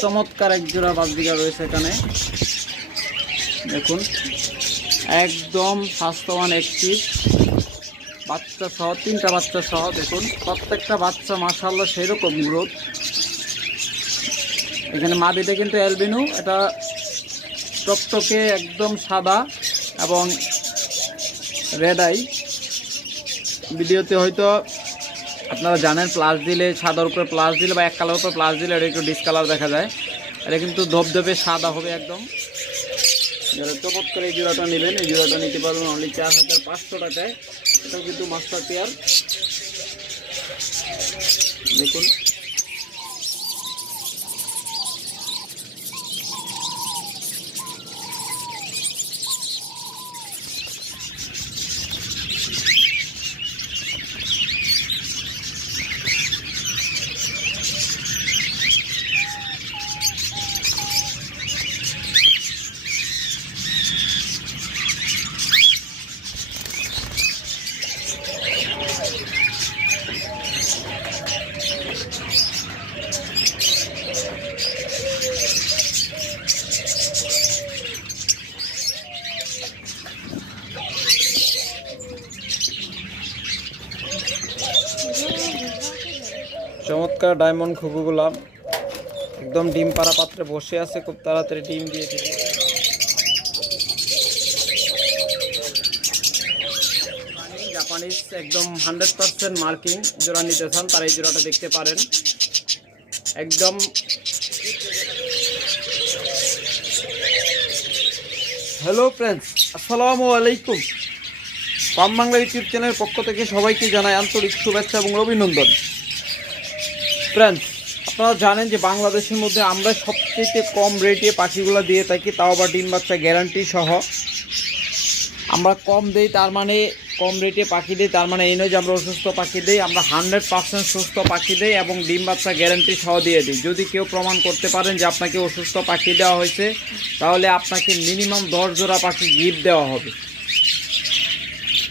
চমৎকার এক জোড়া বাজবিড়া রয়েছে এখানে। দেখুন একদম স্বাস্থ্যবান একটি বাচ্চা সহ, 3টা বাচ্চা সহ। দেখুন প্রত্যেকটা বাচ্চা মাশাআল্লাহ সেরকম গ্রোথ। এখানে মাদিটা কিন্তু অ্যালবিনো, এটা টকটকে একদম সাদা এবং রেড আই। ভিডিওতে হয়তো আপনারা জানেন প্লাস দিলে, সাদার উপরে প্লাস দিলে বা এক কালার উপরে প্লাস দিলে এটা একটু ডিসকালার দেখা যায়। এটা কিন্তু ধবধবে সাদা হবে একদম। যারা চপত করে এই জোড়াটা নেবেন, এই জোড়াটা নিতে পারবেন অনলি 4500 টাকায়। এটাও কিন্তু মাস্টার পেয়ার। দেখুন চমৎকার ডায়মন্ড ঘুঘুগুলা একদম ডিম পাড়া পাত্রে বসে আছে, খুব তাড়াতাড়ি ডিম দিয়ে দিবে। জাপানিজ একদম 100% মার্কিং জোড়া নিতে চান তারা এই জোড়াটা দেখতে পারেন। একদম হ্যালো ফ্রেন্ডস, আসসালামু আলাইকুম। পাম বাংলা ইউটিউব চ্যানেলের পক্ষ থেকে সবাইকে জানাই আন্তরিক শুভেচ্ছা এবং অভিনন্দন। ফ্রেন্ডস, আপনারা জানেন যে বাংলাদেশের মধ্যে আমরা সবচেয়ে কম রেটে পাখিগুলো দিয়ে থাকি, তাও আবার ডিম বাচ্চা গ্যারান্টি সহ। আমরা কম দেই তার মানে কম রেটে পাখি দেই তার মানে এই নয় যে আমরা অসুস্থ পাখি দেই। আমরা 100% সুস্থ পাখি দেই এবং ডিম বাচ্চা গ্যারান্টি সহ দিয়ে দিই। যদি কেউ প্রমাণ করতে পারেন যে আপনাকে অসুস্থ পাখি দেওয়া হয়েছে, তাহলে আপনাকে মিনিমাম 10 জোড়া পাখি গিফট দেওয়া হবে,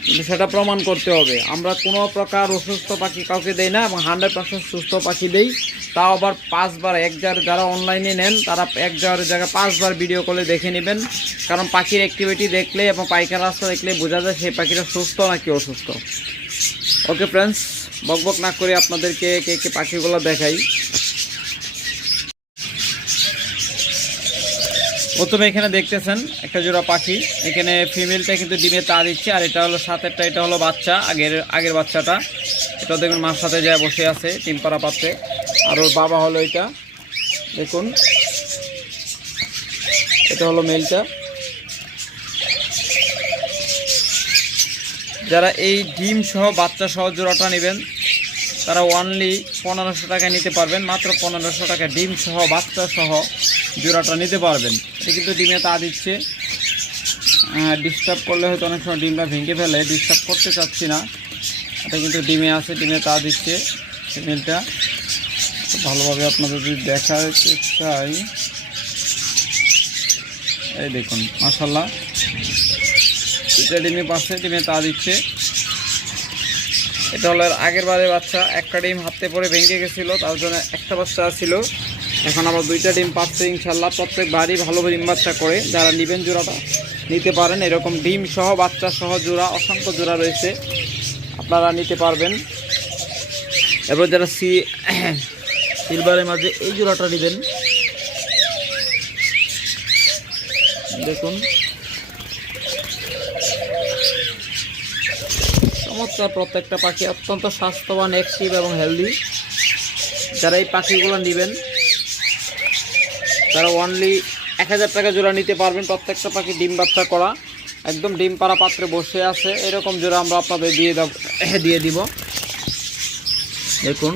কিন্তু সেটা প্রমাণ করতে হবে। আমরা কোনো প্রকার অসুস্থ পাখি কাউকে দেই না এবং 100% সুস্থ পাখি দেই, তাও আবার 5 বার। যারা অনলাইনে নেন তারা 1 জায়গায় 5 বার ভিডিও কলে দেখে নেবেন, কারণ পাখির অ্যাক্টিভিটি দেখলে এবং পাইকার রাস্তা দেখলে বোঝা যায় সেই পাখিটা সুস্থ নাকি অসুস্থ। ওকে ফ্রেন্ডস, বকবক না করে আপনাদেরকে কে পাখিগুলো দেখাই। প্রথমে এখানে দেখতেছেন একটা জোড়া পাখি। এখানে ফিমেলটা কিন্তু ডিমে তা দিচ্ছে, আর এটা হলো সাথেরটা, এটা হলো বাচ্চা, আগের বাচ্চাটা। এটা দেখুন মার সাথে যায় বসে আছে ডিম পাড়া পাত্রে। আর ওর বাবা হলো এটা, দেখুন এটা হলো মেলটা। যারা এই ডিম সহ বাচ্চা সহ জোড়াটা নেবেন তারা অনলি 1500 টাকায় নিতে পারবেন। মাত্র 1500 টাকা ডিম সহ বাচ্চা সহ জোড়াটা নিতে পারবেন। এটা কিন্তু ডিমে তা দিচ্ছে। ডিস্টার্ব করলে হয়তো অনেক সময় ডিমটা ভেঙে ফেলে, ডিস্টার্ব করতে চাচ্ছি না। এটা কিন্তু ডিমে আছে, ডিমে তা দিচ্ছে ফিমেলটা। ভালোভাবে আপনাদের যদি দেখাতে চাই, এই দেখুন মাশাআল্লাহ, এটা ডিমে পাশে ডিমে তা দিচ্ছে। এটা হলো আগের বারের বাচ্চা। একটা ডিম হাতে পরে ভেঙে গেছিলো, তার জন্য একটা বাচ্চা ছিল। এখন আবার 2টা ডিম পাচ্ছে ইনশাল্লাহ। প্রত্যেক বাড়ি ভালো ডিম বাচ্চা করে। যারা নেবেন জোড়াটা নিতে পারেন। এরকম ডিম সহ বাচ্চা সহ জোড়া অসংখ্য জোড়া রয়েছে, আপনারা নিতে পারবেন। এরপর যারা সিলভারের মাঝে এই জোড়াটা নেবেন, দেখুন চমৎকার প্রত্যেকটা পাখি, অত্যন্ত স্বাস্থ্যবান, অ্যাক্টিভ এবং হেলদি। যারা এই পাখিগুলো নেবেন তারা অনলি 1000 টাকা জোড়া নিতে পারবেন। প্রত্যেকটা পাখি ডিম বাচ্চা করা, একদম ডিম পাড়া পাত্রে বসে আছে। এরকম জোড়া আমরা আপনাদের দিয়ে দিব। দেখুন,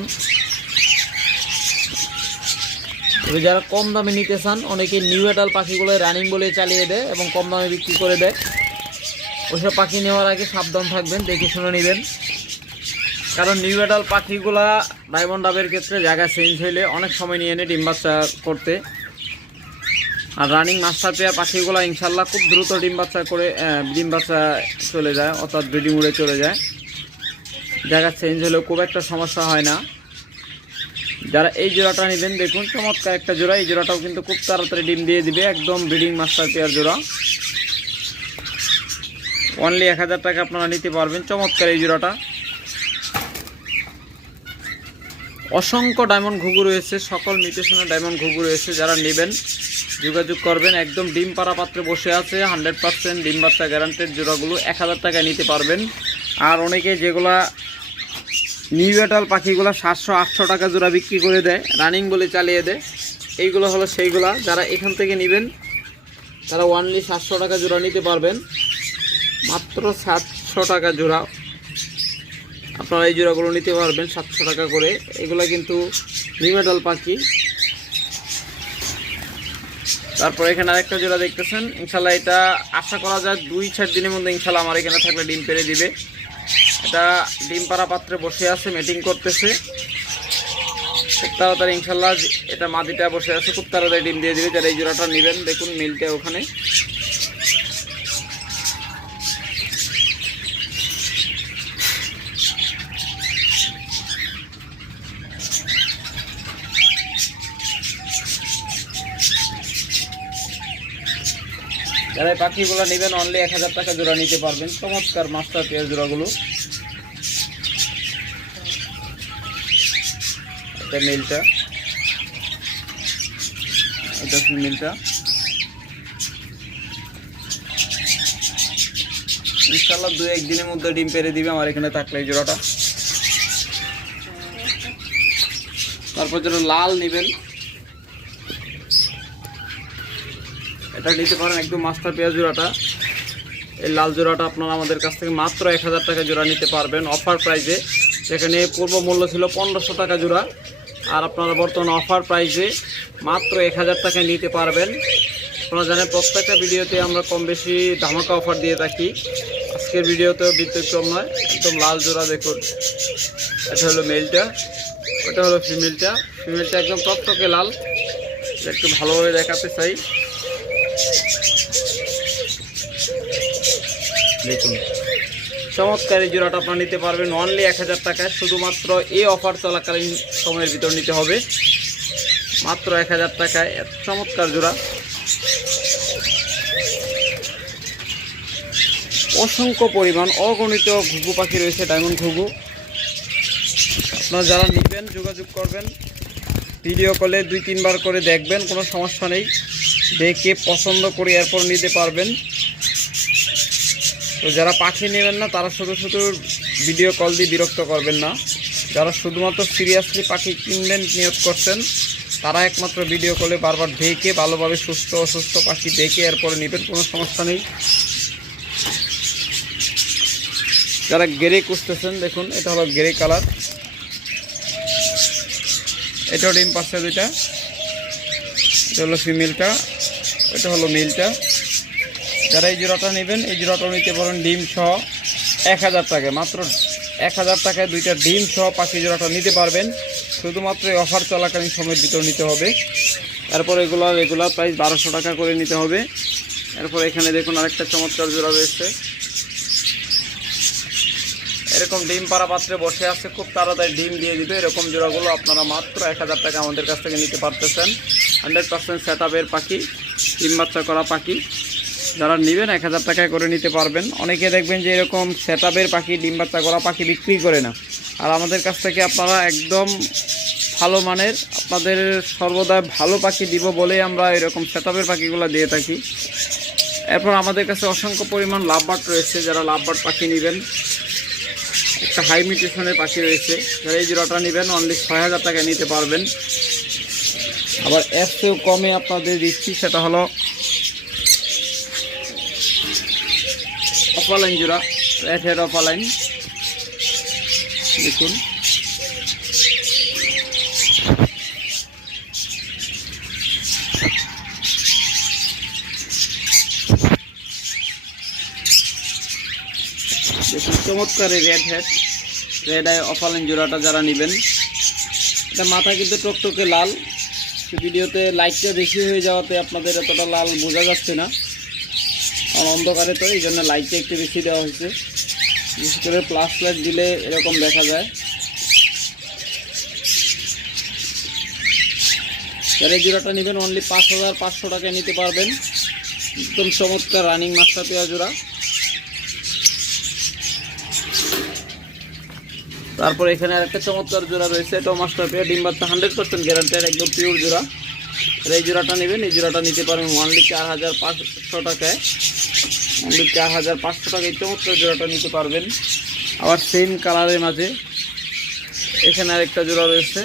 তবে যারা কম দামে নিতে চান, অনেকে নিউ অ্যাডাল পাখিগুলো রানিং বলে চালিয়ে দেয় এবং কম দামে বিক্রি করে দেয়। ওইসব পাখি নেওয়ার আগে সাবধান থাকবেন, দেখে শুনে নেবেন। কারণ নিউ অ্যাডাল পাখিগুলা ডায়মন্ড ডাবের ক্ষেত্রে জায়গা চেঞ্জ হইলে অনেক সময় নিয়ে এনে ডিম বাচ্চা করতে। আর রানিং মাস্টার পেয়ার পাখিগুলো ইনশাল্লাহ খুব দ্রুত ডিম বাচ্চা করে ডিম বাচ্চা চলে যায়, অর্থাৎ ব্রিডিং উড়ে চলে যায়। জায়গা চেঞ্জ হলেও খুব একটা সমস্যা হয় না। যারা এই জোড়াটা নেবেন দেখুন চমৎকার একটা জোড়া, এই জোড়াটাও কিন্তু খুব তাড়াতাড়ি ডিম দিয়ে দিবে, একদম ব্রিডিং মাস্টার পেয়ার জোড়া। অনলি 1000 টাকা আপনারা নিতে পারবেন চমৎকার এই জোড়াটা। অসংখ্য ডায়মন্ড ঘুঘু রয়েছে, সকল মিউটেশনের ডায়মন্ড ঘুঘু রয়েছে, যারা নেবেন যোগাযোগ করবেন। একদম ডিম পাড়া পাত্রে বসে আছে, 100% ডিম বাচ্চা গ্যারান্টেড জোড়াগুলো 1000 টাকায় নিতে পারবেন। আর অনেকে যেগুলা নিউ এডাল পাখিগুলো 700-800 টাকা জোড়া বিক্রি করে দেয়, রানিং বলে চালিয়ে দেয়, এইগুলো হলো সেইগুলা। যারা এখান থেকে নেবেন তারা অনলি 700 টাকা জোড়া নিতে পারবেন, মাত্র 700 টাকা জোড়া আপনারা এই জোড়াগুলো নিতে পারবেন 700 টাকা করে। এগুলো কিন্তু নিউ এডাল পাখি। তারপর এখানে আরেকটা জোড়া দেখতেছেন, ইনশাল্লাহ এটা আশা করা যায় 2-4 দিনের মধ্যে ইনশাল্লাহ আমার এখানে থাকলে ডিম পেড়ে দিবে। এটা ডিম পাড়া পাত্রে বসে আছে, মিটিং করতেছে, খুব তাড়াতাড়ি ইনশাল্লাহ এটা মাদিটা বসে আছে, খুব তাড়াতাড়ি ডিম দিয়ে দিবে। যারা এই জোড়াটা নেবেন দেখুন মিলটা ওখানে। যারা এই পাখিগুলো নেবেন অনলি 1000 টাকা জোড়া নিতে পারবেন, চমৎকার মাস্টার পেয়ার জোড়াগুলো। এটা মেলটা, এটা ফিমেলটা। ইনশাল্লাহ 2-1 দিনের মধ্যে ডিম পেড়ে দিবে আমার এখানে থাকলে এই জোড়াটা। তারপর যারা লাল নেবেন এটা নিতে পারেন, একদম মাস্টার পেয়ার জোড়াটা। এই লাল জোড়াটা আপনারা আমাদের কাছ থেকে মাত্র 1000 টাকা জোড়া নিতে পারবেন অফার প্রাইজে। সেখানে পূর্ব মূল্য ছিল 1500 টাকা জোড়া, আর আপনারা বর্তমানে অফার প্রাইজে মাত্র 1000 টাকায় নিতে পারবেন। আপনারা জানেন প্রত্যেকটা ভিডিওতে আমরা কম বেশি ধামাকা অফার দিয়ে থাকি, আজকের ভিডিওতেও ব্যতিক্রম নয়। একদম লাল জোড়া দেখুন, এটা হলো মেলটা, ওটা হলো ফিমেলটা। ফিমেলটা একদম টকটকে লাল, একটু ভালোভাবে দেখাতে চাই। দেখুন চমৎকার এই জোড়াটা আপনারা নিতে পারবেন অনলি 1000 টাকায়, শুধুমাত্র এই অফার চলাকালীন সময়ের ভিতর নিতে হবে, মাত্র 1000 টাকায় এত চমৎকার জোড়া। অসংখ্য পরিমাণ অগণিত ঘুঘু পাখি রয়েছে, ডায়মন্ড ঘুঘু। আপনারা যারা নেবেন যোগাযোগ করবেন, ভিডিও কলে 2-3 বার করে দেখবেন, কোনো সমস্যা নেই, দেখে পছন্দ করে এরপর নিতে পারবেন। তো যারা পাখি নেবেন না তারা শুধু শুধু ভিডিও কল দিয়ে বিরক্ত করবেন না। যারা শুধুমাত্র সিরিয়াসলি পাখি কিনবেন নিয়োগ করছেন তারা একমাত্র ভিডিও কলে বারবার দেখে ভালোভাবে সুস্থ অসুস্থ পাখি দেখে এরপরে নেবেন, কোনো সমস্যা নেই। যারা গ্রে খুঁজতেছেন দেখুন এটা হলো গ্রে কালার, এটাও ডিম পাচ্ছে দুইটা। এটা হলো ফিমেলটা, এটা হলো মেলটা। যারা এই জোড়াটা নেবেন এই জোড়াটাও নিতে পারেন ডিম সহ 1000 টাকায়, মাত্র 1000 টাকায় দুইটা ডিম সহ পাখি জোড়াটা নিতে পারবেন। শুধুমাত্র এই অফার চলাকালীন সময়ের ভিতর নিতে হবে। এরপর এগুলো রেগুলার প্রাইস 1200 টাকা করে নিতে হবে। এরপর এখানে দেখুন আরেকটা চমৎকার জোড়া রয়েছে, এরকম ডিম পাড়া পাত্রে বসে আছে, খুব তাড়াতাড়ি ডিম দিয়ে দিবে। এরকম জোড়াগুলো আপনারা মাত্র 1000 টাকা আমাদের কাছ থেকে নিতে পারতেছেন। 100% সেট আপের পাখি, ডিম বাচ্চা করা পাখি। যারা নেবেন 1000 টাকায় করে নিতে পারবেন। অনেকে দেখবেন যে এরকম সেট আপের পাখি, ডিম বাচ্চা করা পাখি বিক্রি করে না, আর আমাদের কাছ থেকে আপনারা একদম ভালো মানের, আপনাদের সর্বদা ভালো পাখি দিব বলেই আমরা এরকম সেট আপের পাখিগুলো দিয়ে থাকি। এরপর আমাদের কাছে অসংখ্য পরিমাণ লাভবার্ড রয়েছে, যারা লাভবার্ড পাখি নেবেন, একটা হাই মিউটেশনের পাখি রয়েছে, যারা এই জোড়াটা নেবেন অনলি 6000 টাকায় নিতে পারবেন। আবার এর চেয়েও কমে আপনাদের দিচ্ছি, সেটা হলো অফলাইন জোড়া, রেড হেড অফলাইন। দেখুন দেখুন চমৎকার এই রেড আই অফলাইন জোড়াটা যারা নেবেন। এটা মাথা কিন্তু টকটকে লাল, ভিডিওতে লাইটটা বেশি হয়ে যাওয়াতে আপনাদের এতটা লাল বোঝা যাচ্ছে না, আর অন্ধকারে তো এই জন্য লাইটটা একটু বেশি দেওয়া হয়েছে। বিশেষ করে প্লাস লাইট দিলে এরকম দেখা যায়। যারা এই জোড়াটা নেবেন অনলি 5,500 টাকায় নিতে পারবেন। একদম চমৎকার রানিং মাস্টার পেয়ার জোড়া। তারপর এখানে আরেকটা চমৎকার জোড়া রয়েছে, এটাও মাস্টার পেয়ার, ডিম বাচ্চা 100% গ্যারান্টেড, একদম পিওর জোড়া। এই জোড়াটা নেবেন, এই জোড়াটা নিতে পারবেন অনলি 4,500 টাকায়। অনলি 4,500 টাকায় এই চমৎকার জোড়াটা নিতে পারবেন। আবার সেম কালারের মাঝে এখানে আরেকটা জোড়া রয়েছে।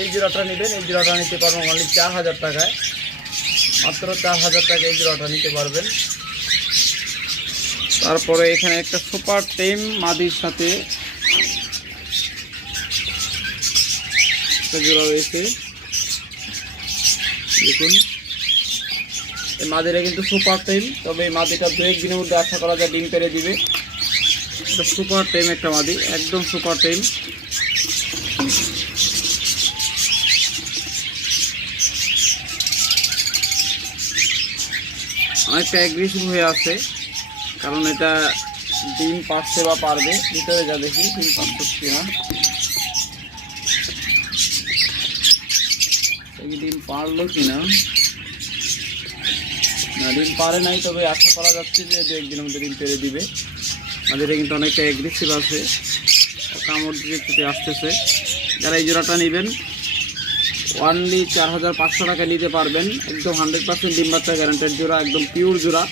এই জোড়াটা নেবেন, এই জোড়াটা নিতে পারবেন অনলি 4,000 টাকায়, মাত্র 4,000 টাকায় এই জোড়াটা নিতে পারবেন। তারপরে এখানে একটা সুপার টেম মাদির সাথে একটা জোড়া রয়েছে, দেখুন এই মাদিরা কিন্তু সুপার টেম, তবে এই মাদিটা 2-1 দিনের মধ্যে আশা করা যায় ডিম পেড়ে দিবে। এটা সুপার টেম একটা মাদি, একদম সুপার টেম। অনেকটা অ্যাগ্রেসিভ হয়ে আছে, কারণ এটা ডিম পাচ্ছে বা পারবে। ভিতরে যা দেখি ডিম পাচ্ছে কিনা, ডিম পারলো কিনা, না ডিম পারে নাই, তবে আশা করা যাচ্ছে যে 2-1 দিনের মধ্যে ডিম পেড়ে দিবে। আমাদের এটা কিন্তু অনেকটা অ্যাগ্রেসিভ আছে, কামড় দিয়ে ছুটে আসতেছে। যারা এই জোড়াটা নেবেন অনলি 4,500 টাকা নিতে পারবেন। একদম 100% ডিম বাচ্চা গ্যারান্টেড জোড়া, একদম পিওর জোড়া,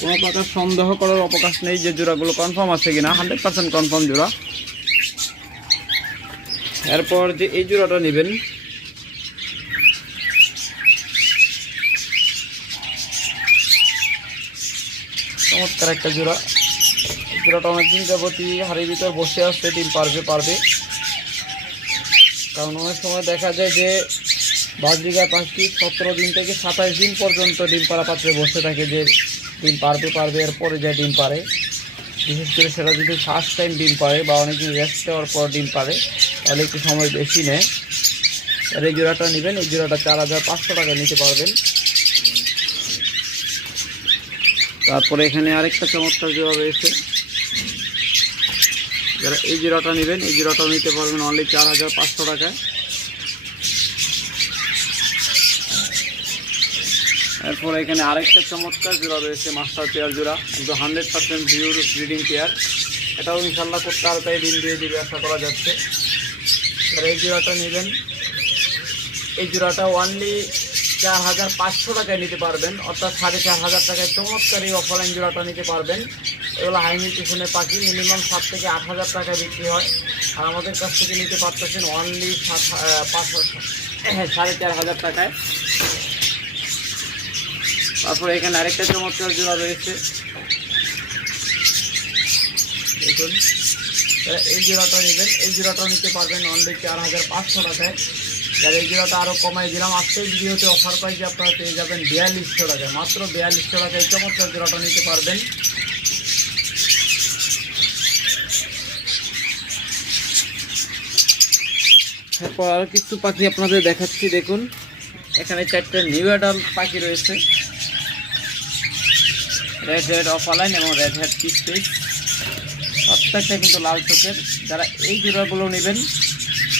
কোনো প্রকার সন্দেহ করার অবকাশ নেই যে জোড়াগুলো কনফার্ম আছে কিনা, 100% কনফার্ম জোড়া। এরপর যে এই জোড়াটা নেবেন, চমৎকার একটা জোড়া। জোড়াটা অনেকদিন যাবতই হাড়ির ভিতর বসে আসছে, ডিম পারবে। কারণ অনেক সময় দেখা যায় যে বাজরিগার পাখি 17 দিন থেকে 27 দিন পর্যন্ত ডিম পাড়া পাত্রে বসে থাকে, যে ডিম পারবে এরপরে যায় ডিম পারে। বিশেষ করে সেটা যদি ফার্স্ট টাইম ডিম পারে বা অনেকদিন রেস্ট দেওয়ার পর ডিম পারে, তাহলে একটু সময় বেশি নেয়। আর এই জোড়াটা নেবেন, এই জোড়াটা 4,500 টাকা নিতে পারবেন। তারপরে এখানে আরেকটা চমৎকার জোড়া রয়েছে, যারা এই জোড়াটা নেবেন এই জোড়াটাও নিতে পারবেন অনলি 4,500 টাকায়। এরপর এখানে আরেকটা চমৎকার জোড়া রয়েছে, মাস্টার পেয়ার জোড়া, একদম 100% পিওর ব্রিডিং পেয়ার। এটাও ইনশাল্লাহ খুব তাড়াতাড়ি ডিম দিয়ে দিবে আশা করা যাচ্ছে। যারা এই জোড়াটা নেবেন, এই জোড়াটা অনলি 4,500 টাকায় নিতে পারবেন, অর্থাৎ 4,500 টাকায় চমৎকার এই অফলাইন জোড়াটা নিতে পারবেন। এগুলো হাই নিউট্রিশনের পাখি, মিনিমাম 7 থেকে 8,000 টাকায় বিক্রি হয়, আর আমাদের কাছ থেকে নিতে পারতেছেন অনলি 4,500 টাকায়। তারপরে এখানে আরেকটা চমৎকার জোড়া রয়েছে, দেখুন এই জোড়াটা নেবেন, এই জোড়াটা নিতে পারবেন অনলি 4,500 টাকায়। যারা এই জোড়াটা আরও কমাই দিলাম, আজকের ভিডিওতে অফার প্রাইসে আপনারা পেয়ে যাবেন 4200 টাকায়, মাত্র 4200 টাকায় এই চমৎকার জোড়াটা নিতে পারবেন। এরপর আরও কিছু পাখি আপনাদের দেখাচ্ছি, দেখুন এখানে 4টা নিউ অ্যাডাল্ট পাখি রয়েছে, রেড হেড অফলাইন এবং রেড হেড পিস পিস, প্রত্যেকটা কিন্তু লাল চোখের। যারা এই জোড়াগুলো নেবেন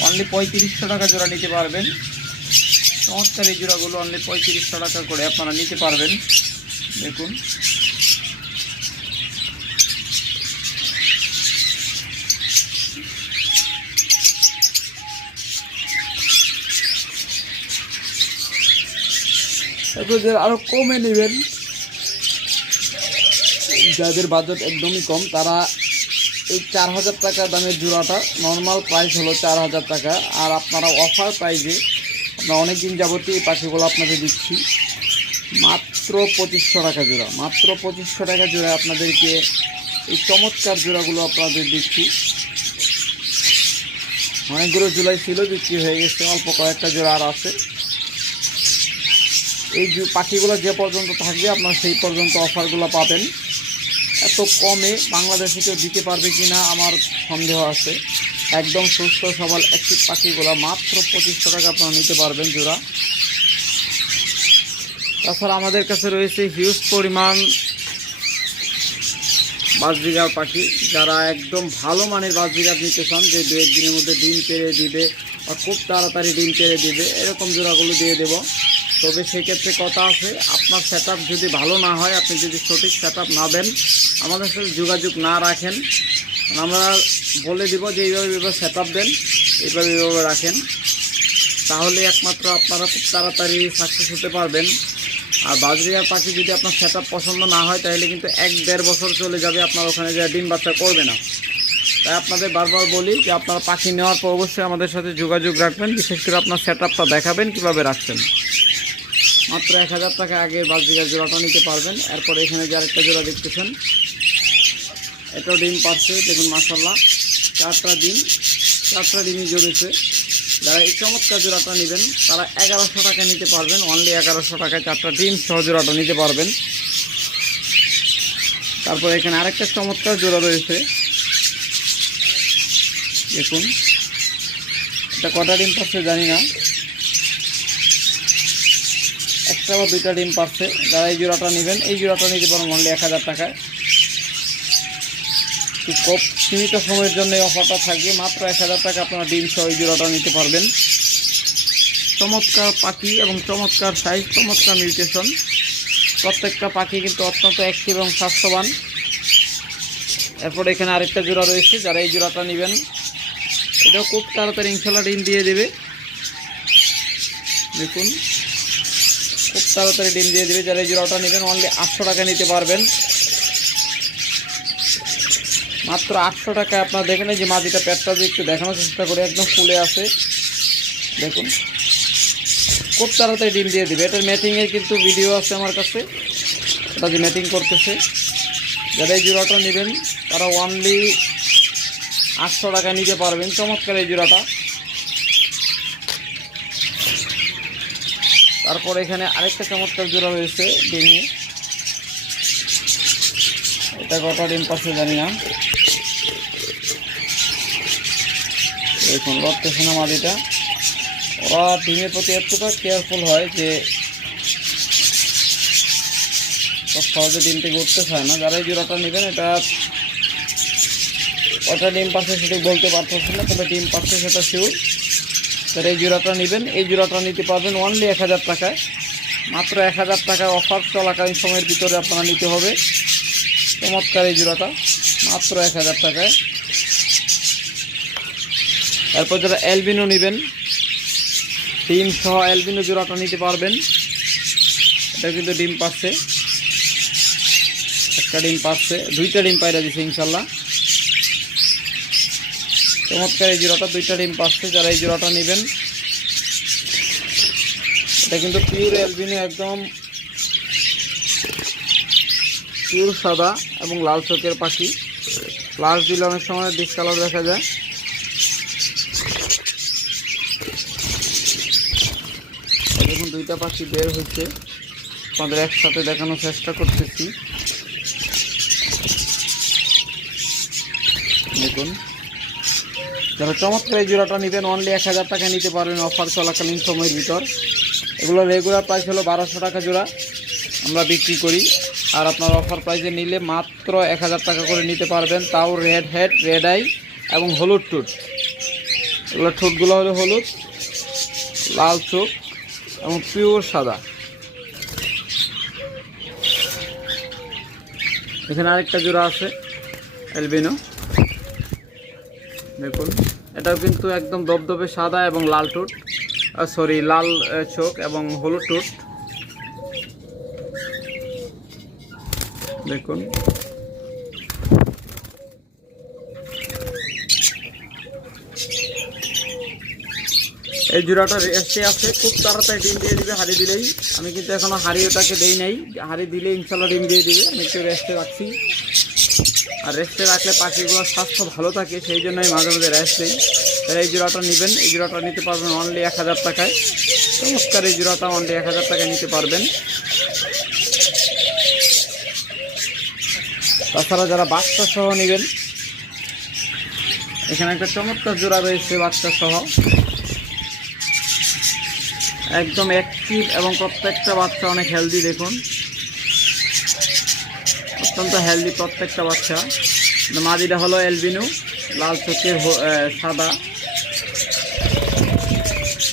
অনলি 3500 টাকা জোড়া নিতে পারবেন। চমৎকার এই জোড়াগুলো অনলি 3500 টাকা করে আপনারা নিতে পারবেন। দেখুন আরো কমে নেবেন, যাদের বাজেট একদমই কম তারা এই 4,000 টাকা দামের জোড়াটা, নর্মাল প্রাইস হলো 4,000 টাকা, আর আপনারা অফার প্রাইসে আমরা অনেক দিন যাবতীয় এই পাখিগুলো আপনাদের দিচ্ছি মাত্র 2500 টাকা জোড়া, মাত্র 2500 টাকা জোড়া আপনাদেরকে এই চমৎকার জোড়াগুলো আপনাদের দিচ্ছি। অনেকগুলো জোড়াই ছিল, বিক্রি হয়ে গেছে, অল্প কয়েকটা জোড়া আর আছে। এই পাখিগুলো যে পর্যন্ত থাকবে আপনারা সেই পর্যন্ত অফারগুলো পাবেন। এত কমে বাংলাদেশে কেউ দিতে পারবে কিনা আমার সন্দেহ আছে। একদম সুস্থ সবল অ্যাক্টিভ পাখিগুলো মাত্র 2500 টাকা আপনারা নিতে পারবেন জোড়া। তাছাড়া আমাদের কাছে রয়েছে হিউজ পরিমাণ বাজরিগার পাখি, যারা একদম ভালো মানের বাজরিগার নিতে চান, যে 2-1 দিনের মধ্যে ডিম পেড়ে দিবে, বা খুব তাড়াতাড়ি ডিম পেড়ে দিবে, এরকম জোড়াগুলো দিয়ে দেব। তবে সেক্ষেত্রে কথা আছে, আপনার সেট যদি ভালো না হয়, আপনি যদি সঠিক সেট না দেন, আমাদের সাথে যোগাযোগ না রাখেন, আমরা বলে দিব যে এইভাবে সেট দেন, এইভাবে রাখেন, তাহলে একমাত্র আপনারা খুব তাড়াতাড়ি সাকসেস হতে পারবেন। আর বাজরিয়ার পাখি যদি আপনার সেট পছন্দ না হয়, তাহলে কিন্তু 1-1.5 বছর চলে যাবে, আপনার ওখানে যে ডিম বাচ্চা করবে না। তাই আপনাদের বারবার বলি যে আপনারা পাখি নেওয়ার পর অবশ্যই আমাদের সাথে যোগাযোগ রাখবেন, বিশেষ করে আপনার সেট দেখাবেন কীভাবে রাখছেন। মাত্র 1000 টাকা আগে বাজরিয়ার জোড়াটা নিতে পারবেন। এরপর এখানে যে আরেকটা জোড়া দেখতেছেন, এটাও ডিম পাচ্ছে, দেখুন মাশাআল্লাহ, 4টা ডিমই জমেছে। যারা এই চমৎকার জোড়াটা নেবেন তারা 1100 টাকা নিতে পারবেন, অনলি 1100 টাকায় 4টা ডিম সহ জোড়াটা নিতে পারবেন। তারপর এখানে আরেকটা চমৎকার জোড়া রয়েছে, দেখুন এটা কটা ডিম পাচ্ছে জানি না, 1টা বা 2টা ডিম পাচ্ছে। যারা এই জোড়াটা নেবেন, এই জোড়াটা নিতে পারবেন অনলি 1000 টাকায়। খুব সীমিত সময়ের জন্য এই অফারটা থাকবে, মাত্র 1000 টাকা আপনারা ডিম সহ এই জোড়াটা নিতে পারবেন। চমৎকার পাখি এবং চমৎকার সাইজ, চমৎকার মিউটেশন, প্রত্যেকটা পাখি কিন্তু অত্যন্ত অ্যাক্টিভ এবং স্বাস্থ্যবান। এরপর এখানে আরেকটা জোড়া রয়েছে, যারা এই জোড়াটা নেবেন এটাও খুব তাড়াতাড়ি ইনশাল্লাহ ডিম দিয়ে দেবে। দেখুন খুব তাড়াতাড়ি ডিম দিয়ে দেবে। যারা এই জোড়াটা নেবেন অনলি 800 টাকা নিতে পারবেন, মাত্র 800 টাকায়। আপনারা দেখেন এই যে মাদিটা পেটটা দিয়ে একটু দেখানোর চেষ্টা করে, একদম ফুলে আছে, দেখুন খুব তাড়াতাড়ি ডিম দিয়ে দেবে। এটার ম্যাটিংয়ের কিন্তু ভিডিও আছে আমার কাছে, এটা যে ম্যাটিং করতেছে। যারা এই জোড়াটা নেবেন তারা অনলি 800 টাকা নিতে পারবেন, চমৎকার এই জোড়াটা। তারপর এখানে আরেকটা চমৎকার জোড়া রয়েছে ডিমে, এটা কটা ডিম পাচ্ছে জানি না, দেখুন লড়তেছে না মাদিটা। ওরা ডিমের প্রতি এতটা কেয়ারফুল হয় যে সহজে ডিম থেকে উঠতে চায় না। যারা এই জোড়াটা নেবেন, এটা কটা ডিম পাচ্ছে সেটা বলতে পারতেছে না, তবে ডিম পাচ্ছে সেটা শিওর। যারা এই জোড়াটা নেবেন, এই জোড়াটা নিতে পারবেন অনলি 1000 টাকায়, মাত্র 1000 টাকায় অফার চলাকালীন সময়ের ভিতরে আপনারা নিতে হবে। চমৎকার এই জোড়াটা মাত্র 1000 টাকায়। এরপর যারা অ্যালবিনো নেবেন, ডিম সহ অ্যালবিনো জোড়াটা নিতে পারবেন। এটা কিন্তু ডিম পাচ্ছে, 1টা ডিম পাচ্ছে, 2টা ডিম পায়রা দিচ্ছে ইনশাল্লাহ। চমৎকার এই জোড়াটা 2টা ডিম পাচ্ছে। যারা এই জোড়াটা নেবেন, এটা কিন্তু পিওর অ্যালবিনো, একদম পিওর সাদা এবং লাল চোখের পাখি। ফ্লাশ দিলে অনেক সময় ডিসকালার দেখা যায়। দেখুন 2টা পাখি বের হচ্ছে, আমাদের একসাথে দেখানোর চেষ্টা করতেছি। দেখুন যারা চমৎকার এই জোড়াটা নেবেন অনলি 1000 টাকা নিতে পারবেন অফার চলাকালীন সময়ের ভিতর। এগুলো রেগুলার প্রাইস হলো 1200 টাকা জোড়া আমরা বিক্রি করি, আর আপনার অফার প্রাইসে নিলে মাত্র 1000 টাকা করে নিতে পারবেন, তাও রেড হেড, রেড আই এবং হলুদ ঠোঁট। এগুলো ঠোঁটগুলো হলো হলুদ, লাল চোখ এবং পিওর সাদা। এখানে আরেকটা জোড়া আছে অ্যালবিনো, দেখুন এটাও কিন্তু একদম দবদবে সাদা এবং লাল ঠোঁট, সরি লাল চোখ এবং হলুদ ঠোঁট। দেখুন এই জোড়াটা রেস্টে আছে, খুব তাড়াতাড়ি ডিম দিয়ে দিবে হাড়ি দিলেই। আমি কিন্তু এখনো হাড়ি ওটাকে দেই নাই, হাড়ি দিলে ইনশাল্লাহ ডিম দিয়ে দিবে। আমি একটু রেস্টে রাখছি, আর রেস্টে রাখলে পাখিগুলোর স্বাস্থ্য ভালো থাকে, সেই জন্য আমি মাঝে মাঝে রেস্ট দিই। তাই এই জোড়াটা নেবেন, এই জোড়াটা নিতে পারবেন অনলি 1000 টাকায়। চমৎকার এই জোড়াটা অনলি 1000 টাকায় নিতে পারবেন। তাছাড়া যারা বাচ্চা সহ নেবেন, এখানে একটা চমৎকার জোড়া রয়েছে বাচ্চা সহ, একদম অ্যাক্টিভ এবং প্রত্যেকটা বাচ্চা অনেক হেলদি। দেখুন অত্যন্ত হেলদি প্রত্যেকটা বাচ্চা। মাদিটা হলো অ্যালবিনো, লাল চোখের সাদা,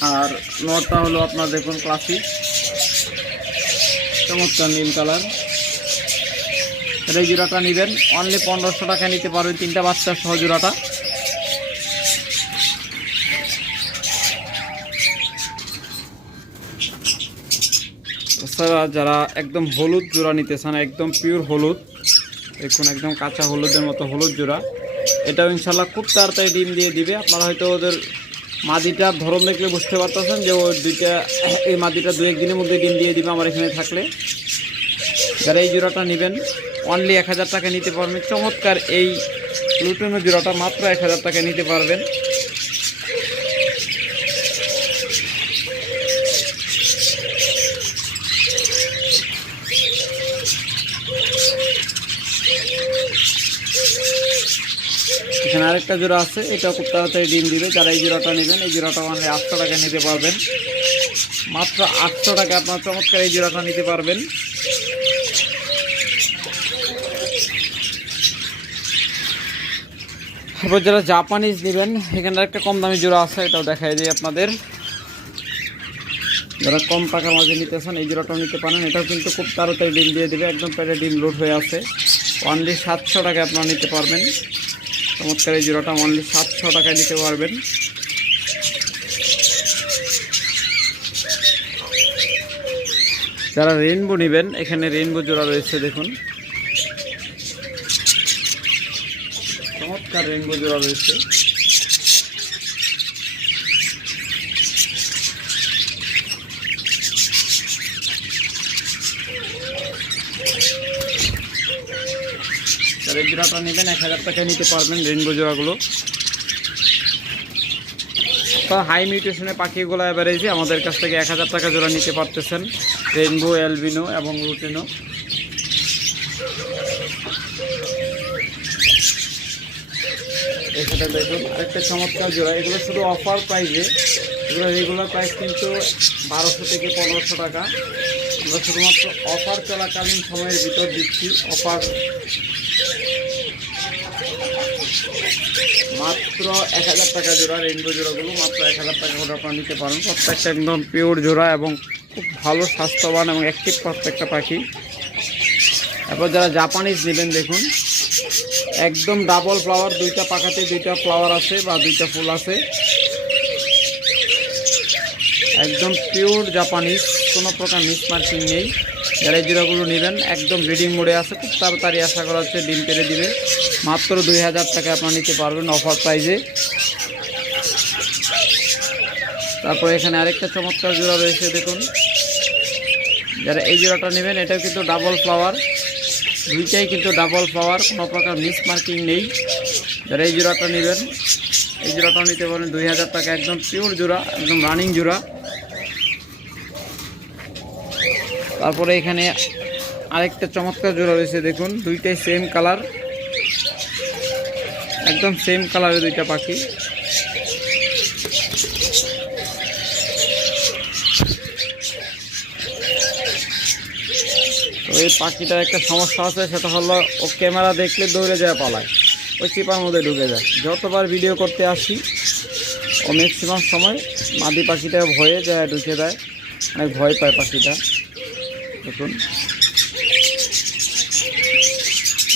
আর নটটা হলো আপনার দেখুন ক্লাসিক, চমৎকার নীল কালার। এই জোড়াটা নেবেন অনলি 1500 টাকা নিতে পারবেন, 3টা বাচ্চা সহ জোড়াটা। তাছাড়া যারা একদম হলুদ জোড়া নিতে চান, একদম পিওর হলুদ, দেখুন একদম কাঁচা হলুদের মতো হলুদ জোড়া, এটাও ইনশাল্লাহ খুব তাড়াতাড়ি ডিম দিয়ে দিবে। আপনারা হয়তো ওদের মাদিটার ধরন দেখলে বুঝতে পারতেছেন যে ও দুইটা, এই মাদিটা 2-1 দিনের মধ্যে ডিম দিয়ে দিবে আমার এখানে থাকলে। যারা এই জোড়াটা নেবেন অনলি 1000 টাকা নিতে পারবেন। চমৎকার এই লুটিনো জোড়াটা মাত্র 1000 টাকা নিতে পারবেন। এখানে আরেকটা জোড়া আছে, এটা খুব তাড়াতাড়ি ডিম দিবে। যারা এই জোড়াটা নেবেন এই জোড়াটা অনলি 800 টাকা নিতে পারবেন, মাত্র 800 টাকা আপনার চমৎকার এই জোড়াটা নিতে পারবেন। এরপর যারা জাপানিজ নেবেন এখানে একটা কম দামি জোড়া আছে, এটাও দেখাই দিই আপনাদের। যারা কম টাকার মাঝে নিতে চান এই জোড়াটাও নিতে পারেন, এটাও কিন্তু খুব তাড়াতাড়ি ডিম দিয়ে দেবে, একদম পেটে ডিম লোড হয়ে আছে। অনলি 700 টাকায় আপনারা নিতে পারবেন। চমৎকার এই জোড়াটা অনলি 700 টাকায় নিতে পারবেন। যারা রেইনবো নেবেন এখানে রেইনবো জোড়া রয়েছে, দেখুন চমৎকার রেইনবো জোড়া রয়েছে। যারা এই জোড়াটা নেবেন 1000 টাকায় নিতে পারবেন রেইনবো জোড়াগুলো। তো হাই মিউটেশনের পাখিগুলো এভারেজে আমাদের কাছ থেকে 1000 টাকা জোড়া নিতে পারতেছেন, রেইনবো, অ্যালবিনো এবং লুটিনো। এখানে দেখুন আরেকটা চমৎকার জোড়া, এগুলো শুধু অফার প্রাইসে, এগুলো রেগুলার প্রাইস কিন্তু 1200 থেকে 1500 টাকা। আমরা শুধুমাত্র অফার চলাকালীন সময়ের ভিতর দিচ্ছি অফার, মাত্র 1000 টাকা জোড়া। রেইনবো জোড়াগুলো মাত্র 1000 টাকা করে আপনারা নিতে পারেন। প্রত্যেকটা একদম পিওর জোড়া এবং খুব ভালো স্বাস্থ্যবান এবং অ্যাক্টিভ প্রত্যেকটা পাখি। তারপর যারা জাপানিজ নেবেন দেখুন একদম ডাবল ফ্লাওয়ার, 2টা পাখাতে 2টা ফ্লাওয়ার আছে বা 2টা ফুল আছে, একদম পিওর জাপানিজ, কোনো প্রকার মিস মার্কিং নেই। যারা এই জোড়াগুলো নেবেন একদম ব্রিডিং মোডে আছে, খুব তাড়াতাড়ি আশা করা হচ্ছে ডিম পেড়ে দিবে। মাত্র 2000 টাকা আপনারা নিতে পারবেন অফার প্রাইজে। তারপরে এখানে আরেকটা চমৎকার জোড়া রয়েছে দেখুন, যারা এই জোড়াটা নেবেন এটাও কিন্তু ডাবল ফ্লাওয়ার, 2টাই কিন্তু ডাবল ফ্লাওয়ার, কোনো প্রকার মিস মার্কিং নেই। যারা এই জোড়াটা নেবেন এই জোড়াটাও নিতে পারেন 2000 টাকা, একদম পিওর জোড়া, একদম রানিং জোড়া। তারপরে এখানে আরেকটা চমৎকার জোড়া রয়েছে দেখুন, 2টাই সেম কালার, একদম সেম কালারের 2টা পাখি। তো এই পাখিটার একটা সমস্যা আছে, সেটা হলো ও ক্যামেরা দেখলে দৌড়ে যায় পালায়, ওই চিপার মধ্যে ঢুকে যায়। যতবার ভিডিও করতে আসি ও ম্যাক্সিমাম সময় মাদি পাখিটা ভয়ে যায় ঢুকে যায়, অনেক ভয় পায় পাখিটা। দেখুন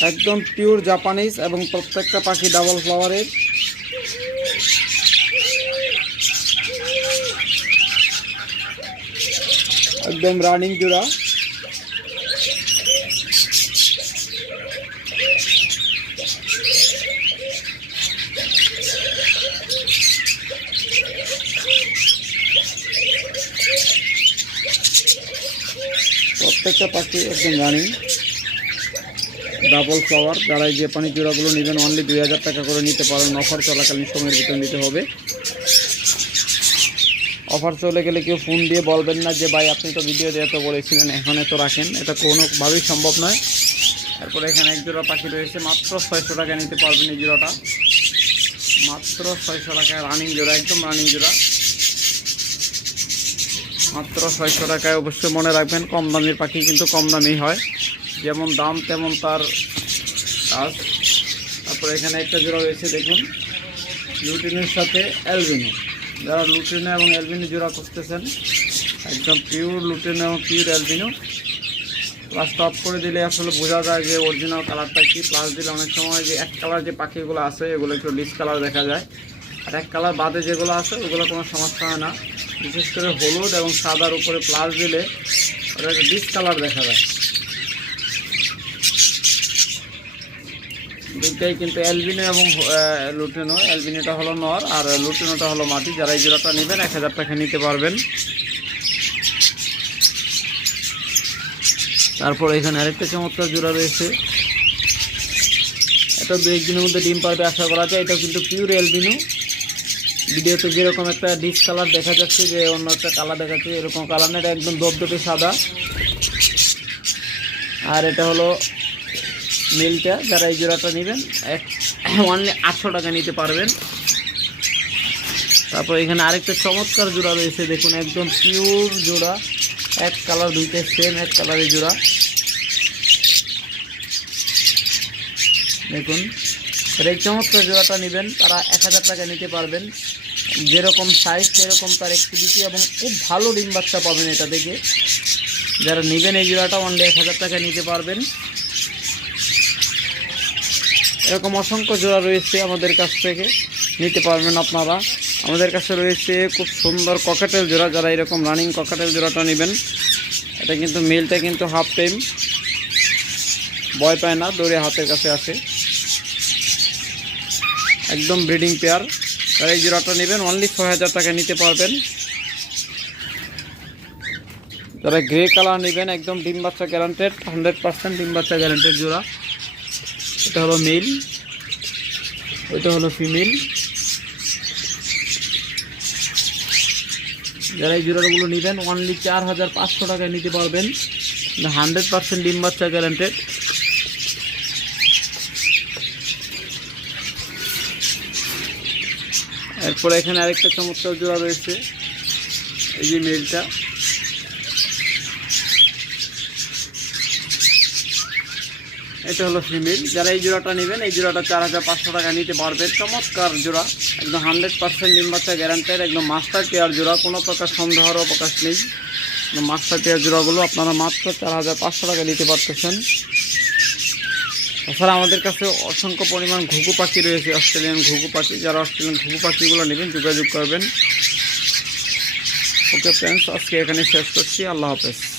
একদম পিওর জাপানিজ এবং প্রত্যেকটা পাখি ডাবল ফ্লাওয়ারের। একদম রানিং জোড়া। প্রত্যেকটা পাখি একদম রানিং ডাবল ফ্লাওয়ার। যারা এই জাপানি জোড়াগুলো নেবেন অনলি 2000 টাকা করে নিতে পারেন, অফার চলাকালীন সময়ের ভিতরে নিতে হবে। অফার চলে গেলে কেউ ফোন দিয়ে বলবেন না যে ভাই আপনি তো ভিডিও দিয়ে তো বলেছিলেন এখন এত রাখেন, এটা কোনোভাবেই সম্ভব নয়। তারপরে এখানে এক জোড়া পাখি রয়েছে, মাত্র 600 টাকা নিতে পারবেন এই জোড়াটা, মাত্র 600 টাকায় রানিং জোড়া, একদম রানিং জোড়া, মাত্র 600 টাকায়। অবশ্যই মনে রাখবেন কম দামের পাখি কিন্তু কম দামি হয়, যেমন দাম তেমন তার কাজ। তারপরে এখানে একটা জোড়া রয়েছে দেখুন, লুটিনের সাথে অ্যালবিনো, যারা লুটিনো এবং অ্যালবিনো জোড়া করতেছেন, একদম পিওর লুটিনো এবং পিওর অ্যালবিনো। প্লাস টপ করে দিলে আসলে বোঝা যায় যে অরিজিনাল কালারটা কি। প্লাস দিলে অনেক সময় যে এক কালার যে পাখিগুলো আছে এগুলো একটু ডিসকালার দেখা যায়, আর এক কালার বাদে যেগুলো আছে ওগুলো কোনো সমস্যা হয় না। বিশেষ করে হলুদ এবং সাদার উপরে প্লাস দিলে ওটা একটা ডিসকালার দেখা যায়। দুইটাই কিন্তু অ্যালবিনো এবং লুটিনো। অ্যালবিনোটা হলো নর আর লুটিনোটা হলো মাটি। যারা এই জোড়াটা নেবেন 1000 টাকা নিতে পারবেন। তারপর এখানে আরেকটা চমৎকার জোড়া রয়েছে, এটা 2-1 দিনের মধ্যে ডিম পারবে আশা করা যায়। এটা কিন্তু পিওর অ্যালবিনো। ভিডিওতে যেরকম একটা ডিস কালার দেখা যাচ্ছে যে অন্য একটা কালার দেখাচ্ছে, এরকম কালার না, এটা একদম দপদপে সাদা। আর এটা হলো মেলটা। যারা এই জোড়াটা নেবেন অনলি 800 টাকা নিতে পারবেন। তারপর এখানে আরেকটা চমৎকার জোড়া রয়েছে, দেখুন একদম পিওর জোড়া, এক কালার, দুইটা সেম এক কালারের জোড়া। দেখুন এই চমৎকার জোড়াটা নেবেন তারা 1000 টাকা নিতে পারবেন। যেরকম সাইজ সেরকম তার অ্যাক্টিভিটি এবং খুব ভালো ডিম বাচ্চা পাবেন এটা থেকে। যারা নেবেন এই জোড়াটা অনলি 1000 টাকা নিতে পারবেন। এরকম অসংখ্য জোড়া রয়েছে আমাদের কাছ থেকে, নিতে পারবেন আপনারা। আমাদের কাছে রয়েছে খুব সুন্দর ককাটেল জোড়া। যারা এরকম রানিং ককাটেল জোড়াটা নেবেন, এটা কিন্তু মেলটা কিন্তু হাফ টাইম, ভয় পায় না, দৌড়ে হাতের কাছে আসে, একদম ব্রিডিং পেয়ার। যারা এই জোড়াটা নেবেন অনলি 6000 টাকা নিতে পারবেন। যারা গ্রে কালার নেবেন একদম ডিম বাচ্চা গ্যারান্টেড, 100% ডিম বাচ্চা গ্যারান্টেড জোড়া। এটা হলো মেল, এটা হলো ফিমেল। যারা এই জোড়াগুলো নেবেন অনলি 4500 টাকায় নিতে পারবেন, 100% ডিম বাচ্চা গ্যারান্টেড। এরপরে এখানে আরেকটা চমৎকার জোড়া রয়েছে, এই যে মেলটা। এটা হলো ফিমেল। যারা এই জোড়াটা নেবেন এই জোড়াটা 4500 টাকা নিতে পারবেন। চমৎকার জোড়া, একদম 100% ডিম বাচ্চা গ্যারান্টেড, একদম মাস্টার পেয়ার জোড়া, কোনো প্রকার সন্দেহের অবকাশ নেই। মাস্টার পেয়ার জোড়াগুলো আপনারা মাত্র 4500 টাকা নিতে পারতেছেন। তাছাড়া আমাদের কাছে অসংখ্য পরিমাণ ঘুঘু পাখি রয়েছে, অস্ট্রেলিয়ান ঘুঘু পাখি। যারা অস্ট্রেলিয়ান ঘুঘু পাখিগুলো নেবেন যোগাযোগ করবেন। ওকে ফ্রেন্ডস, আজকে এখানে শেষ করছি। আল্লাহ হাফেজ।